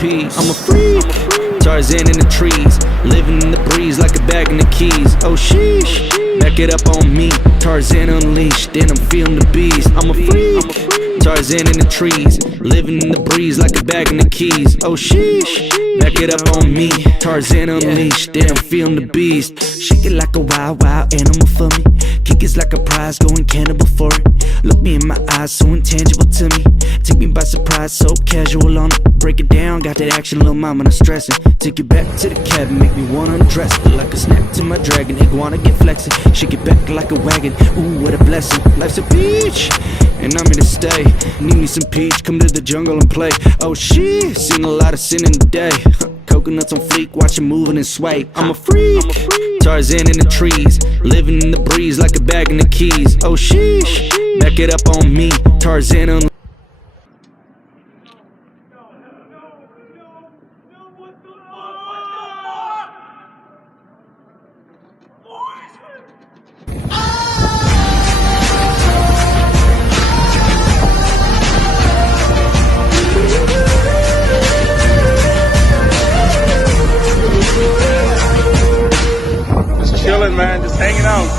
peace. I'm a freak, Tarzan in the trees, living in the breeze like a bag in the keys. Oh sheesh, back it up on me, Tarzan unleashed, and I'm feeling the beast. I'm a freak, Tarzan in the trees, living in the breeze like a bag in the keys. Oh sheesh, back it up on me, Tarzan unleashed, and I'm feeling the beast. Shake it like a wild, wild animal for me. Kick it like a prize, going cannibal for it. Look me in my eyes, so intangible to me. Take me by surprise, so casual on it. Break it down, got that action, little mama, not stressing. Take it back to the cabin, make me wanna undress. Feel like a snap to my dragon, iguana get flexing. Shake it back like a wagon, ooh, what a blessing. Life's a beach, and I'm here to stay. Need me some peach, come to the jungle and play. Oh shit, seen a lot of sin in the day. Coconuts on fleek, watch it moving and sway. I'm a freak, Tarzan in the trees, living in the breeze like a bag in the keys. Oh sheesh, back it up on me, Tarzan unleashed. Chilling, man, just hanging out.